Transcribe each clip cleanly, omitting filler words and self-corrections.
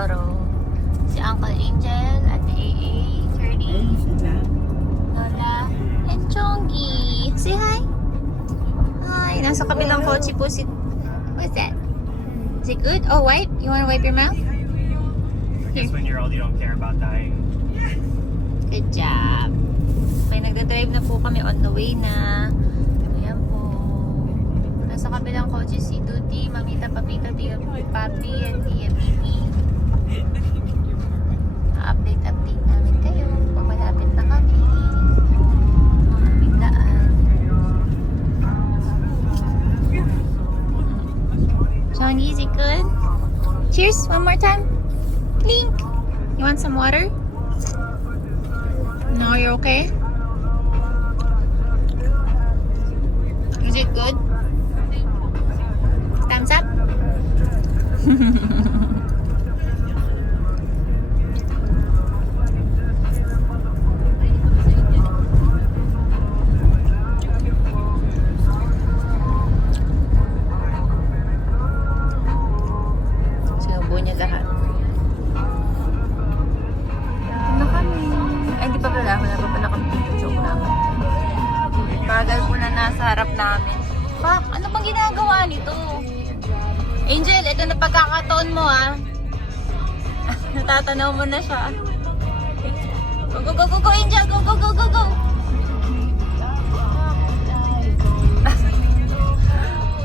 Deloro. Si Uncle Angel at AA, Curdy, Lola, and Chongi. Say hi. Hi. Nasa kabilang kotse po si... What's that? Is it good? Oh, wipe? You wanna wipe your mouth? I guess when you're old, you don't care about dying. Good job. May nagdadrive na po kami on the way na. Ayan po. Nasa kabilang kotse si Tuti, Mamita, Papita, Tia Papi, and Tia Bibi. Update namin kayo pag malapit na kami. Mga biglaan. Johnny, is it good? Cheers, one more time. Clink. You want some water? No, you're okay? Is it good? Thumbs up? Sinubo niya lahat. Ano kami? Ay, di pa pala. Wala pa pala kami dito. Joke lang. Bagal po na nasa harap namin. Pak, ano bang ginagawa nito? Angel, ito na pagkakataon mo ah. Natatanaw mo na siya. Go, go, go, go, go, Angel! Go, go, go, go, go!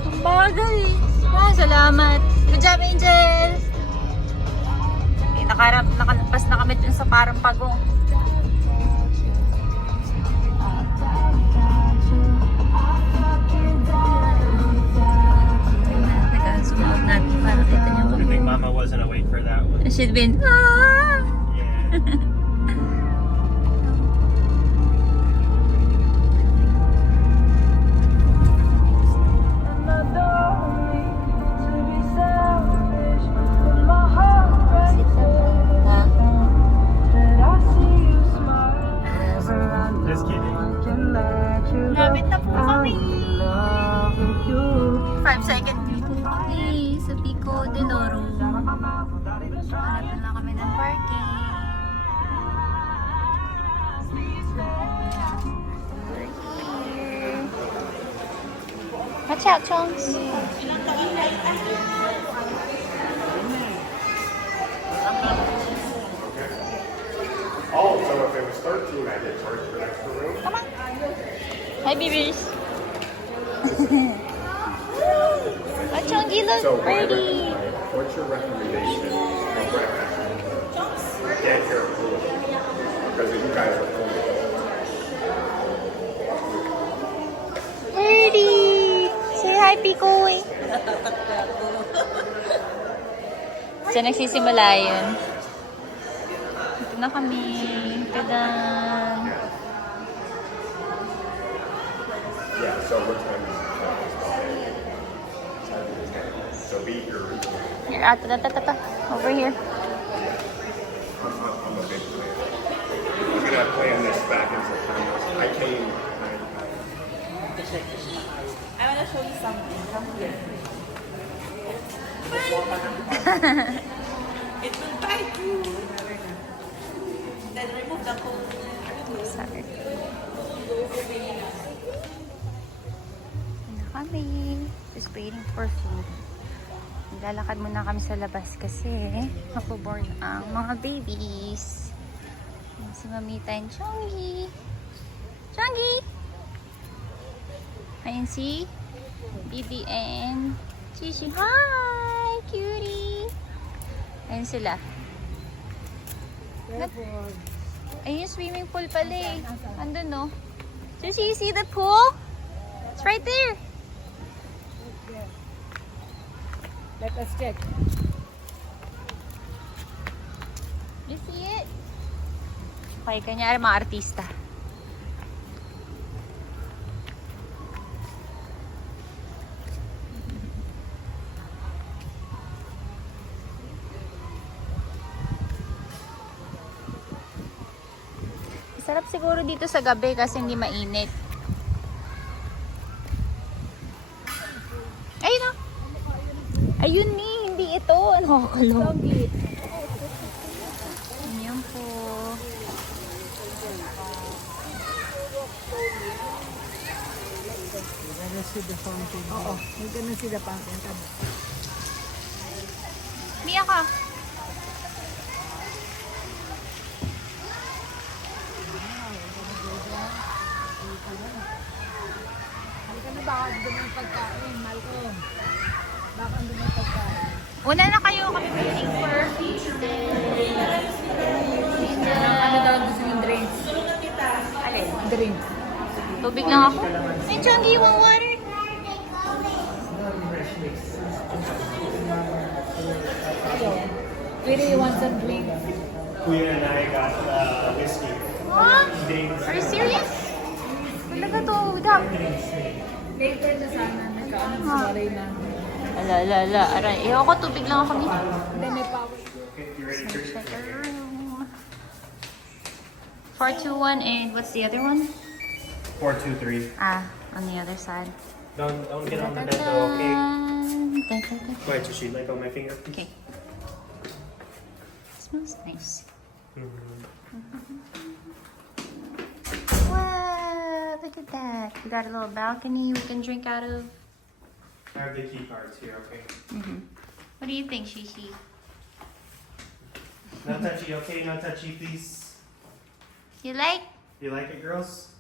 Ang bagal eh. Ah, salamat. Good job, Angel! Okay, nakalampas na kami dun sa parang pagong. Sumunod natin para kita niyo. I think Mama wasn't awake for that one. She'd been, ah! Yeah. Just kidding. Lapit na po kami. 5 seconds. Hey, sa Pico de Loro. Hanap na kami ng parking. We're here. Watch out, Chongs. Oh, so if it was 13, I get charged for an extra room? Come on. Hi, babies. Oh, Chongi, look pretty. What's your recommendation of what I can't hear a pool? Because you guys are cool. Pretty. Say hi, Pico. Diyan nagsisimula yun. Ito na kami. Tadan. Yeah, so what time is it? So be here. Here, over here. I'm a big fan. I'm going to plan this back in September. I came. I want to show you something. Come here. It will bite you. Then remove the coat. Sorry. Ano kami? Just waiting for food. Lalakad muna kami sa labas kasi mapaborn ang mga babies. Ayan si Mamita and Chongi. Chongi! Ayan si Bibi and Chichi. Hi! Cutie! Ayan sila. Ayun yung swimming pool pala eh. Andun no? Chichi, you see the pool? It's right there. Let us check. You see it? Okay, kanyari mga artista. Sarap siguro dito sa gabi kasi hindi mainit. Ayun o. Ayun ni, hindi ito. Ano kakalong? Let's see the fountain. Oo, we're gonna see the fountain. Mia ka. Halika na, baka doon ang pagkain, Malcolm. Baka doon ang pagkain. Una na kayo. Kami waiting for Ano daw gusto yung drinks? Alin? Drinks. Tubig lang ako. Hey, Chunky, you want water? Really, you want some drinks? Kuya and I got whiskey. What? Thanks. Are you serious? Talaga to, without. Later na sana, nagkaano sa balay na. Ala. Aray, ayoko, tubig lang ako ni. Then may power. Okay, you ready for Check our room. 421 and what's the other one? 423. Ah, on the other side. Don't get on the bed though, okay? Dun. Go ahead, Tashi. Let go of my finger. Okay. Smells nice. Wow, look at that. We got a little balcony we can drink out of. I have the key cards here, okay? What do you think, Shishi? No touchy, okay? No touchy, please. You like? You like it, girls?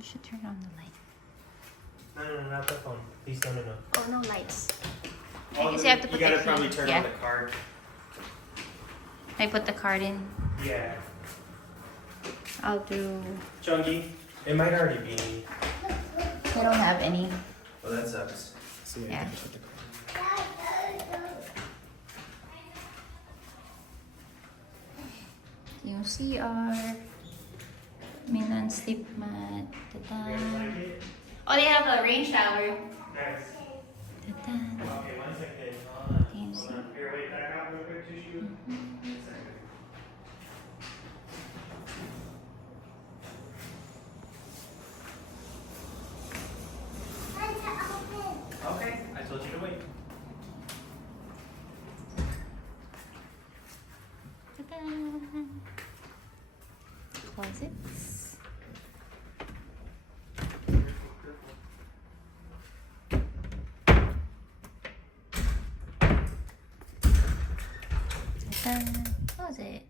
We should turn on the light. No, not the phone. Please, no. Oh, no lights. Oh, guess you have to put you gotta the key. probably turn Yeah. on the card. I put the card in. Yeah. I'll do. Chunky, it might already be. I don't have any. Well, that sucks. So Yeah. put the card. Yung CR. May non-slip mat. Ta-da. You guys like it? Oh, they have a rain shower. Nice. Ta-da. Okay, 1 second. Hold TMC. on. Here, wait, back out real quick, Tissue. 1 second. Okay, I told you to wait. Ta-da. Closets. Ta-da. Closet.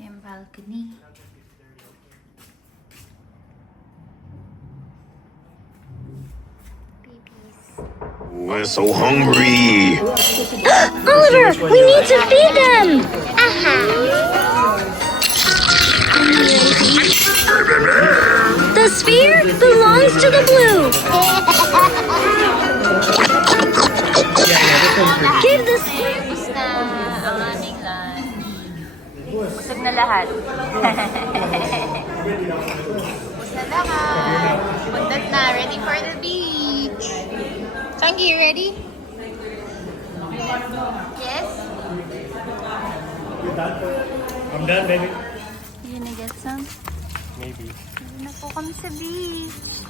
And balcony. We're so hungry. Oliver, we need to feed them! The sphere belongs to the blue! Give the sphere... Tapos na ang aming lunch. Busog na lahat. Busog na lahat. Puntat na. Ready for the beach. Chunky, you ready? Yes? I'm done, baby. You gonna get some? Maybe. Hindi na po kami sa beach.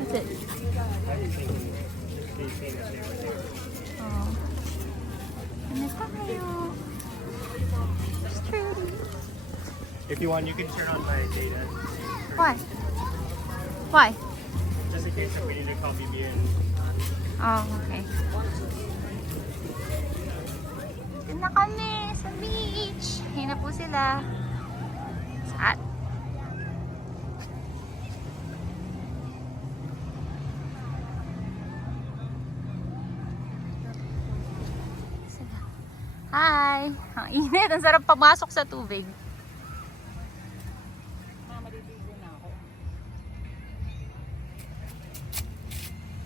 That's it. Oh. Ano tayo? Sturdy. If you want, you can turn on my data. Why? Why? Just in case if we need to call BB and Oh, okay. Dito na kami sa beach. Ayun na po sila. Saan? Sila. Hi! Ang init. Ang sarap pumasok sa tubig.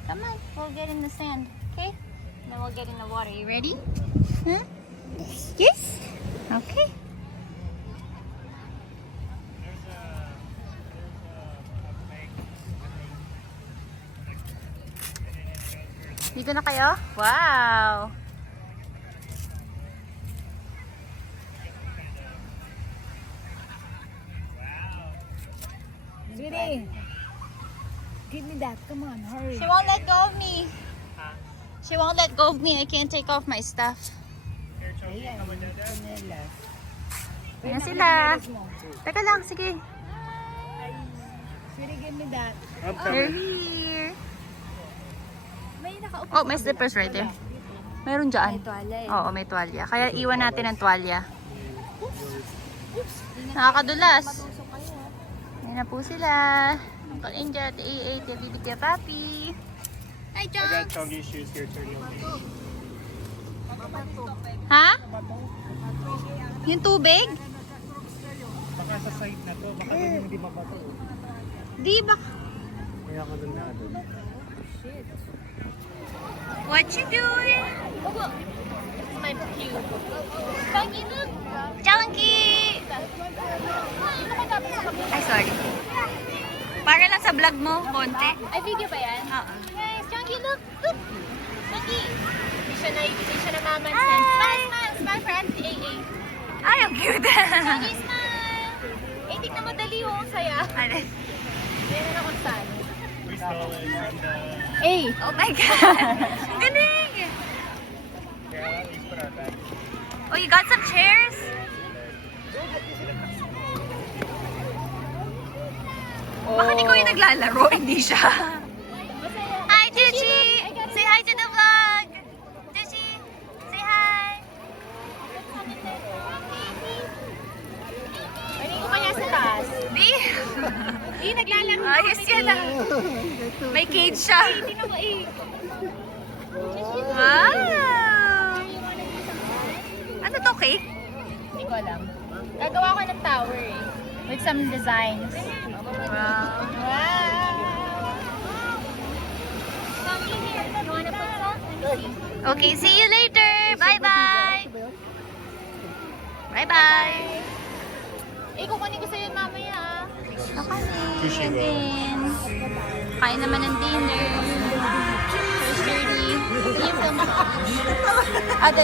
Come on, we'll get in the sand, okay? Then we'll get in the water. You ready? Huh? Yes? Okay. Dito na kayo? Wow! Sweetie. Give me that. Come on, hurry. She won't let go of me. She won't let go of me. I can't take off my stuff. Here, Chunky, come with Dada. Ayan sila. Teka lang, sige. Sweetie, give me that. I'm They're coming. here. May nakaupo. Oh, may slippers right there. Meron dyan. Oo, may tuwalya. Kaya iwan natin ang tuwalya. Nakakadulas. Ayan na po sila. Uncle Angel, AA, Baby Tia Papi. Hi, I got John. Chunky's shoes here, Chunky. Ha? Yung tubig? Baka sa site na to, baka doon hindi mabato. Di ba? Kaya ako doon na doon. What you doing? My cute. Chunky, look. Chunky! Ay, sorry. Para lang sa vlog mo, konti. Ay, video ba yan? Oo. Guys, Chunky, look! Look! Chunky! Hindi siya namamansan. Smile, smile! Smile for Auntie AA. Ay, ang cute. Chunky, smile! Eh, tignan mo dali yung saya. Ano? Meron akong saan. We stole it from the... Eh! Oh my God! Galing! Yeah, at least put our bag. Oh, you got some chairs? Bakit ikaw yung naglalaro? Hindi siya. Hi, Gigi! Say hi to the vlog! Gigi! Say hi! Pwede ko kaya sa taas. Di? Eh, naglalaro. Ayos yan ah. May cage siya. Tingnan mo eh. Wow! Ano to, cake? Hindi ko alam. Gagawa ko ng tower eh. With some designs. Wow. Wow! Come in here. You wanna put some? Let me see. Okay, see you later! Bye-bye! Bye-bye! Eh, kukunin ko sa'yo mamaya ah. Sushi roll. Again. Kain naman ng dinner. There's 30. Yung film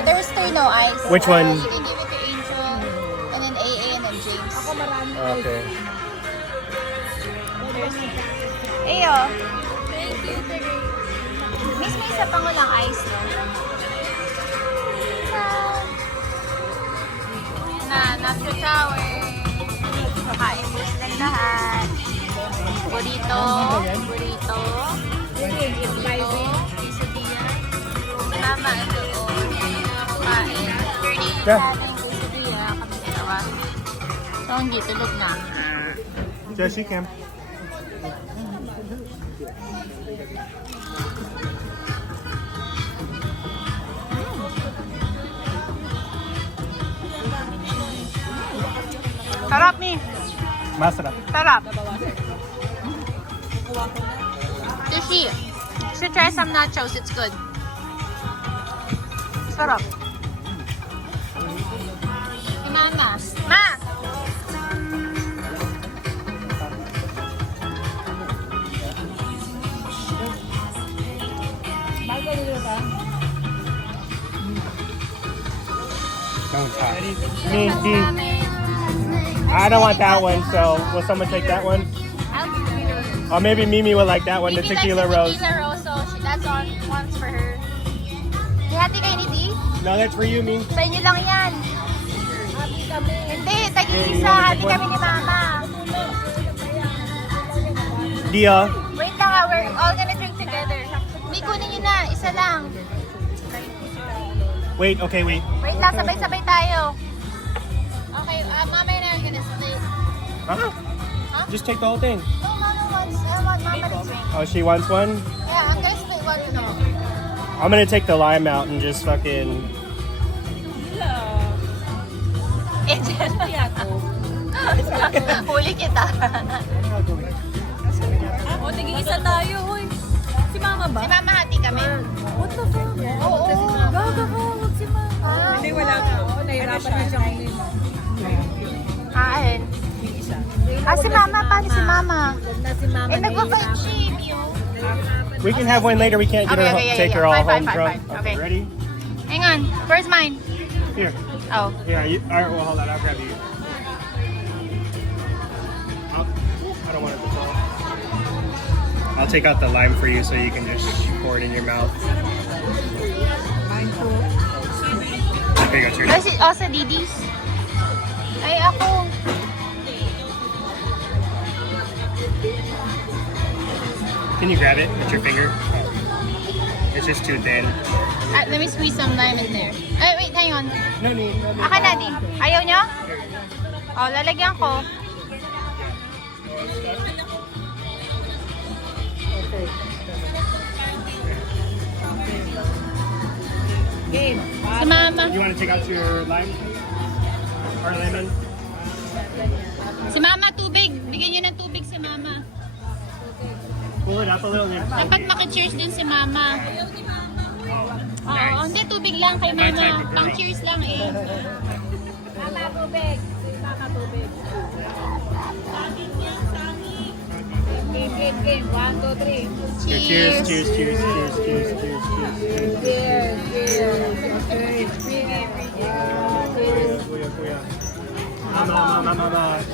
there's 3 no ice. Which one? You can give it to Angel, and then AA, and then James. Okay. Ayo. Thank you, Tere. Miss, may isa pang walang ice, no? Nasa tower. Kain po silang lahat. Burrito. Burrito. Burrito. Quesadilla. Mama, ito. Kain. 30 Yeah. quesadilla. Kami dalawa. So, hindi. Tulog na. Jessie, Cam. Sarap ni. Masarap. Sarap. Sushi. You should try some nachos. It's good. Sarap. Si Mama. Ma! Don't touch. I don't want that one, so will someone take that one? Or maybe Mimi will like that one, the tequila rose. Tequila rose, so that's on one's for her. Hihati kayo ni Dee? No, that's for you, Mimi. Sa inyo lang yan. Hindi, tag-iisa. Hati kami ni Mama. Dia. Wait lang ah, we're all gonna drink together. May kunin nyo na, isa lang. Wait, okay, wait. Wait lang, sabay-sabay tayo. Okay, Mama and I are gonna split. Huh? Just take the whole thing. No, Mama wants, I want Mama to drink. Oh, she wants one? Yeah, I'm gonna split one. I'm gonna take the lime out and just fucking... Angel. Huli kita. O, tiging-isa tayo, hoy. Si Mama ba? Si Mama hati kami. What the fuck? Oo. Gaga ka, huwag si Mama. Hindi, wala ka. Oo, nahirapan na siya. Kain. Si Mama. Paano si Mama? Huwag na si Mama. Eh, nagpa-fight siya, Mew. We can have one later. We can't get Okay, her, okay, yeah, take yeah. her all Fine, home fine, drunk. fine. Okay. Ready? Hang on. Where's mine? Here. Oh. Yeah, you, all right, well, hold on. I'll grab you. I don't want it to fall. I'll take out the lime for you so you can just pour it in your mouth. Here you go, cheers. Kasi, sa Didis. Ay, ako. Can you grab it with your finger? It's just too thin. Let me squeeze some lime in there. Ay, wait, hang on. No need. No need. Aka na, Di. Ayaw niyo? Oh, lalagyan ko. Game. Si Mama. You want to take out your lime? Or lemon? Si Mama, tubig. Bigyan niyo ng tubig si Mama. Pull it up a little. Dapat maki-cheers din si Mama. Oo, hindi, tubig lang kay Mama. Pang-cheers lang eh. Mama, tubig. Si Mama, tubig. Game. 1, 2, 3. Cheers, cheers, cheers, cheers, cheers, cheers, cheers. Cheers. Okay. Free game. Kuya. Mama.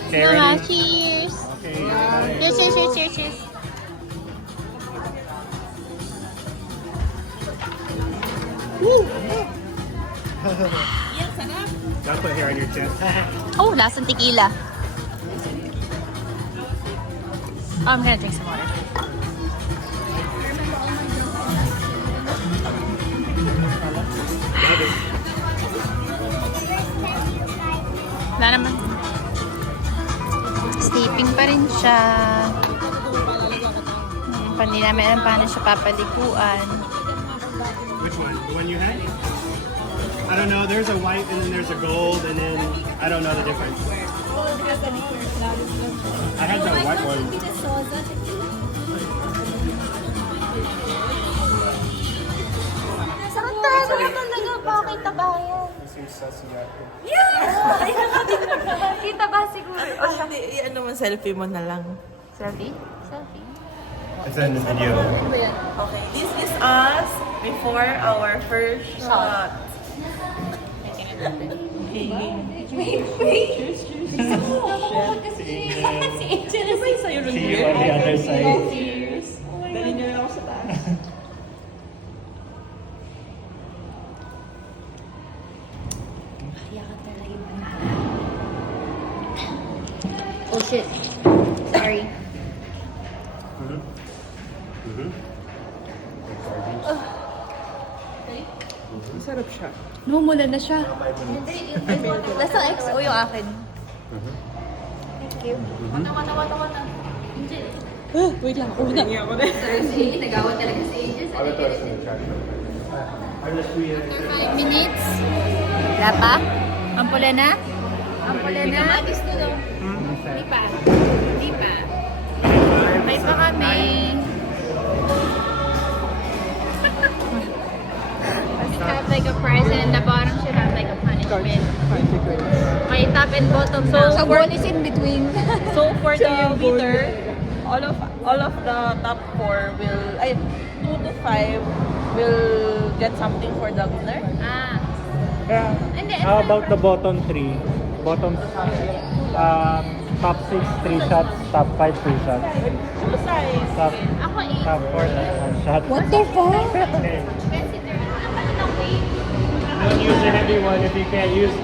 Okay, Mama, ready? cheers. Okay. Bye. Cheers. Don't put hair on your chest. Oh, lasang tequila. I'm gonna drink some water. Wala naman. Sleeping pa rin siya. Hindi namin alam paano siya papaliguan. Which one? The one you had? I don't know. There's a white and then there's a gold and then I don't know the difference. I had the white one. Saan tayo talaga? Bakit tabayan? It seems sussy out here. Kita ba siguro? Oh, hindi. Ano mo, selfie mo na lang. Selfie? It's in the video. Okay, this is us before our first shot. See you on the other side. Dali niyo lang ako sa taas. Oh shit. Sorry. Sarap siya. Numulan na siya. Nasa XO yung akin. Thank you. Wata. Wait lang. Una niya ako din. Nagawa talaga si Aegis. I thought it's in the trash. I'm just reading. 5 minutes. Wala pa? Ampula na? Ampula na? Hindi pa. May pa kami. We have like a present and the bottom should have like a punishment. May top and bottom na. So, ball is in between. So for the winner, all of the top 4 will, 2 to 5 will get something for the winner. Ah. Hindi, How about the bottom 3? Bottom top 6, 3 shots, top 5, 3 shots. Ano size? Top, Ako eh. top 4, 1 shot. What the fuck? Okay. Consider. Ano ng weight? Don't use a heavy one if you can't use it.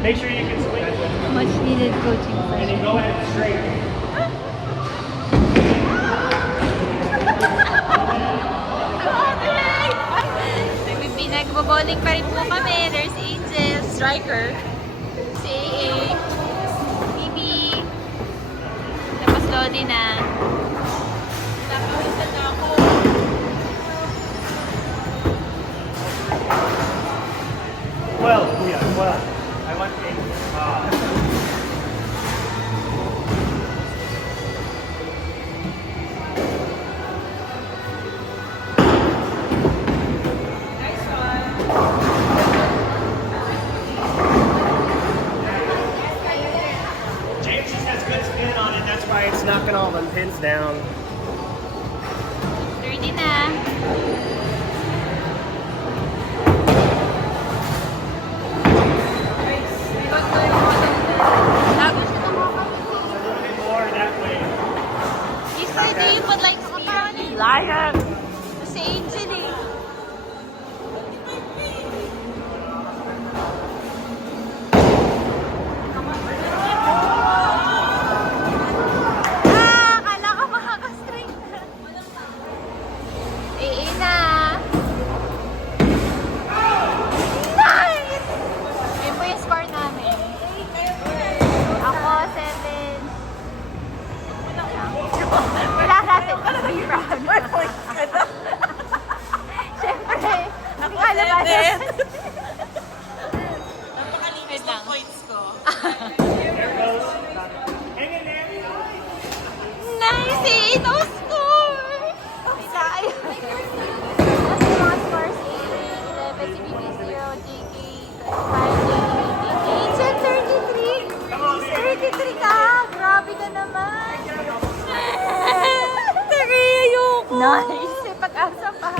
Make sure you can swing it. Much needed coaching. And then go ahead straight. Nagbo-bowling pa rin po kami. There's Angel, striker. Si AA. Bibi. Tapos Lodi na. Tapos isa na ako. Well, I want to James just has good spin on it, that's why it's knocking all the pins down. 30 na. Bago siya A little bit more that way. Easy! No score! Sayang. Kasi mga scores 8, 11, si BB 0, JK 25, Angel 33. 33 ka! Grabe ka naman! Tari, ayoko! Nice! May pag-asa pa.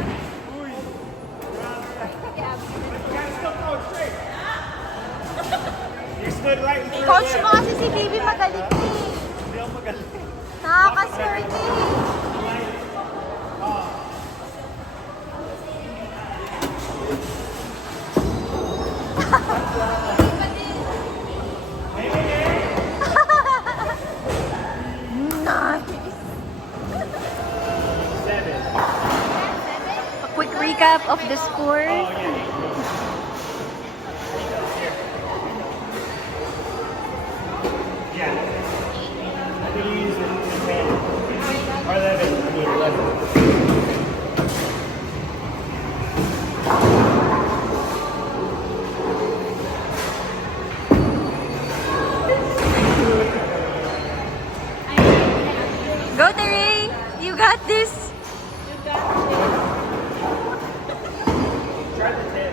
You stood right in front Coach mo kasi si BB magaling eh. Hindi ako magaling. Nakaka-swerte eh. A quick recap of the score. Yeah. I think you use the 10. Or 11. I mean 11. Go Terry! You got this! Try the 10.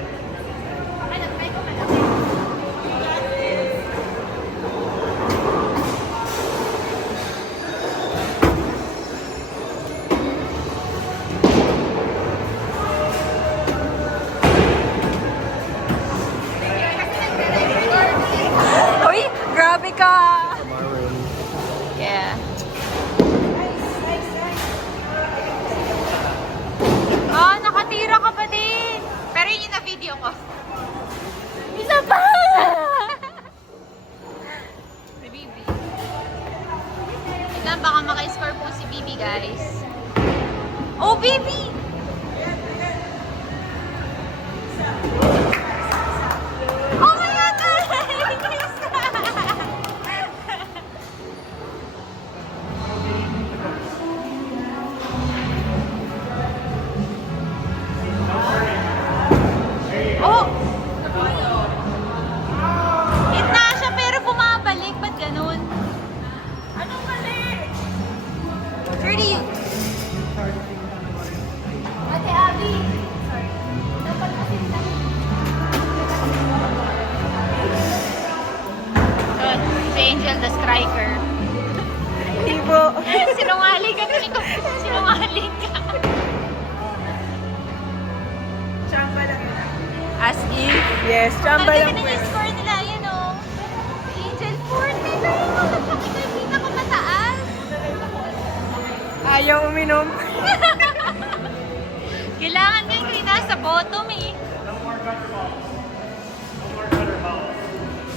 Uy! Grabe ka! Yeah. Ah, nakatira ka pa din. Pero yun yung na-video ko. Isa pa! Si Bibi. Wait lang, baka maka-score po si Bibi, guys. Oh, Bibi! Oh my God! Oh! Gitna siya pero bumabalik. Ba't ganun? Anong mali? 30. Ate Abby. Sorry. Dapat kasi Yun, si Angel the striker. Ibo. Sinungaling ka. Sinungaling ka. Chamba lang. As if. Yes, chamba Ang lang. ganda yung score nila, yan o. Angel 40 na yun. Ito yung pinakamataas. Ayaw uminom. Kailangan nga yung nasa bottom eh. No more gutter balls. No more gutter balls.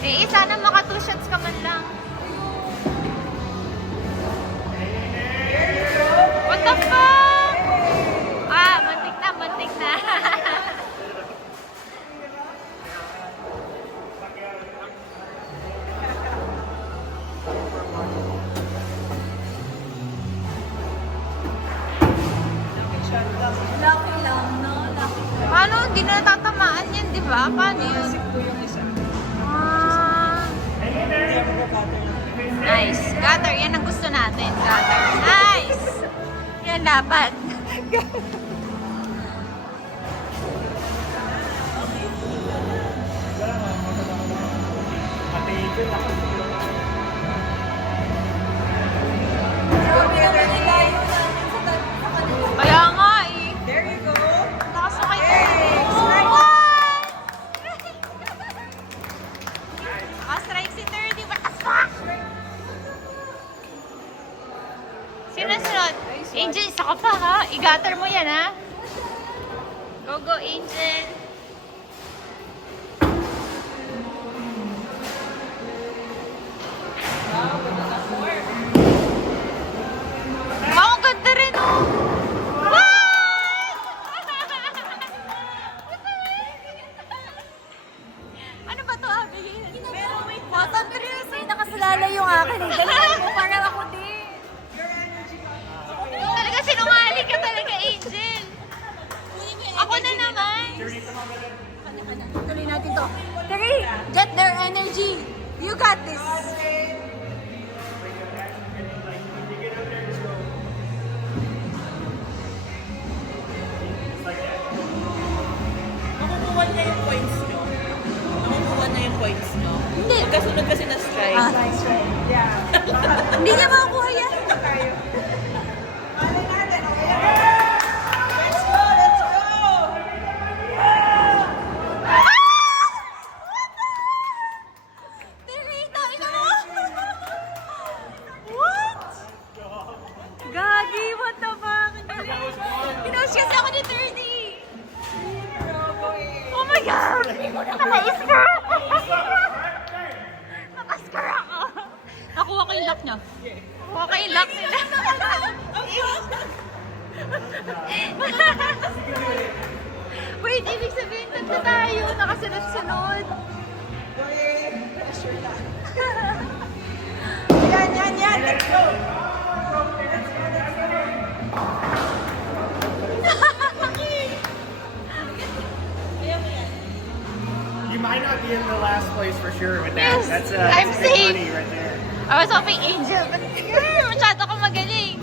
Eh, sana maka 2 shots ka man lang. What the fuck? Ah, mantik na, mantik na. Paano? Hindi na natatamaan yan, di ba? Paano yun? Ah. Nice. Gutter, yan ang gusto natin. Gutter. Nice! Yan dapat. Kaya nga eh. There you go. Nakasakay ka. Nakastrike si 30. What the fuck? Sino sunod? Angel, isa ka pa ha. I-gutter mo yan ha. Go, go, Angel. Wow, ang ganda rin oh. Ano ba to, Abby? Bottom 3 kasi nakasalala yung akin eh. Galingan mo para ako din. Talaga sinungaling ka talaga, Angel. Ako na naman. Tuloy natin to. Terry, get their energy. You got this. points, no? Hindi. Kasunod kasi na strike. Hindi niya makukuha yan. Let's go! Let's go! Tirito, ina mo! What? Gagi, what the fuck? Pinost kasi ako ni 30. Oh my God! Naka-isker! Naka-isker ako. Nakuha ko yung lock niya. Nakuha ko yung lock nila. Wait, ibig sabihin tatlo tayo. Nakasunod-sunod. Yan! Let's go! You might not be in the last place for sure with that. Yes, That's I'm that's big safe. money right there. I was hoping Angel, but masyado ko magaling.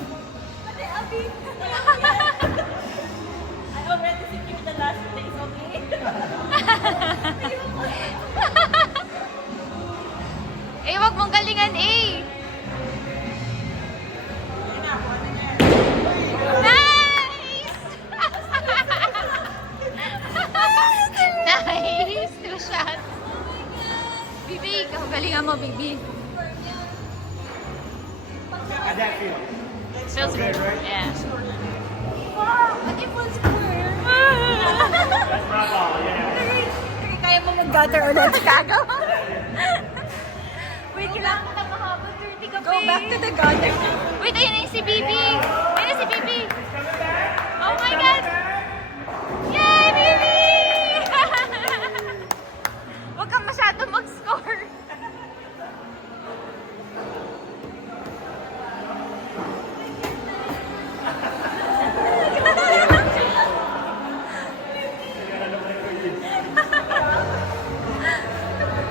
I already secured the last place, okay? Eh, wag mong galingan eh. Nice! Nice! Two shots. Bibi, galingan mo, Bibi. How'd that feel? Feels good, right? Yeah. That's not all, yeah. Kaya mo mag-gutter ulit. Gago. Wait, kailangan ko na mahabang 30 ka pa. Go back to the gutter. Wait, ayun na yung si Bibi. Ayun na si Bibi. Oh my God. Yay, Bibi! Huwag kang masyado mag-score.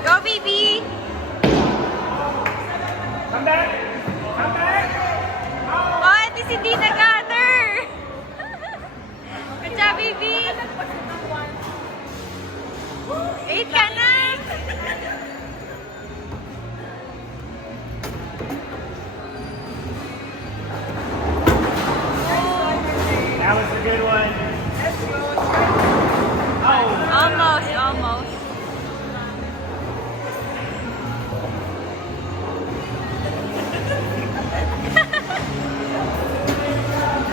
Go, Bibi! Come back! Come back! Oh, at least hindi nag-gutter. Good job, Bibi! 8 ka na! That was a good one. Oh, Almost.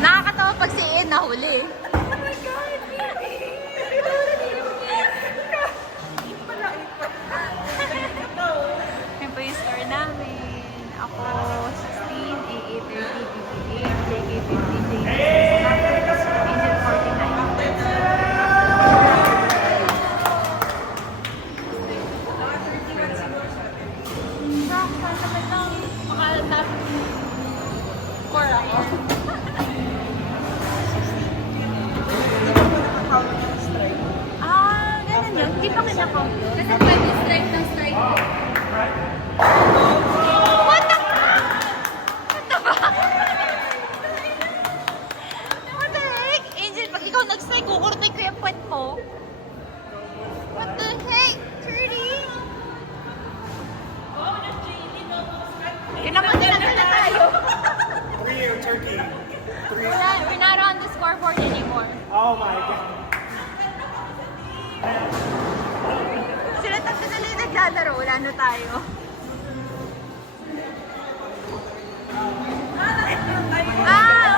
Nakakatawa pag si Ian nahuli. Oh my God, Yan po yung score namin. Ako 16, AA 30, BB 8, JK 50, JK Angel 49. Four ako. Ganun yun. Hindi pa kinakount yun. Kasi pwede strike ng strike. What the fuck? What the fuck? What the heck? Angel, pag ikaw nag-strike, kukurtay ko yung puwet mo. What the heck? 30? Yun naman tinanggal na tayo. 3 or turkey. 3. We're not on the scoreboard anymore. Oh my God. Sila tatlo na lang naglalaro. Wala na tayo.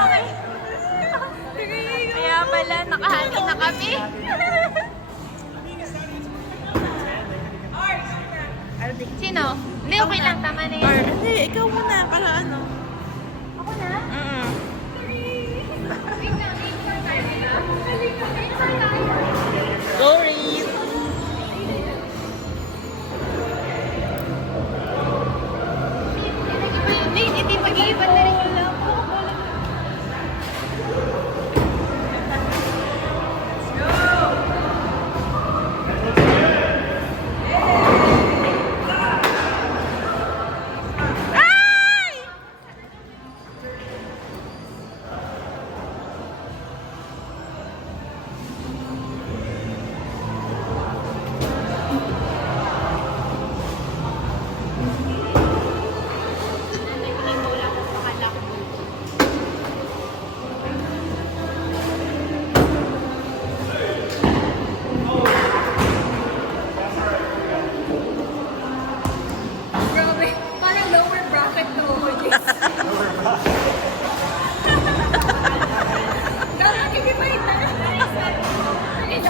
Okay. Kaya pala, nakahati na kami. Sino? Hindi, okay lang. Tama na yun. Hindi, ikaw muna. Para ano? Ako na? Go, Reed! Hindi, mag-iiban na rin yung love ko.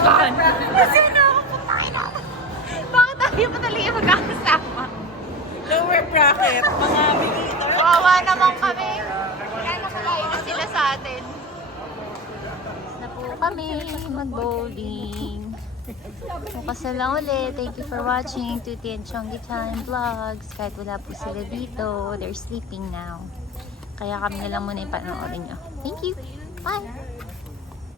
saan? Kasi na ako putakin na. Bakit tayo pa talaga magkakasama? Lower bracket, mga big-eater. Kawawa naman kami. Kaya nakalayo na sila sa atin. Tapos na po kami mag-bowling. Bukas na lang ulit. Thank you for watching Tuti and Chongi Time Vlogs. Kahit wala po sila dito, they're sleeping now. Kaya kami na lang muna yung panoorin nyo. Thank you. Bye!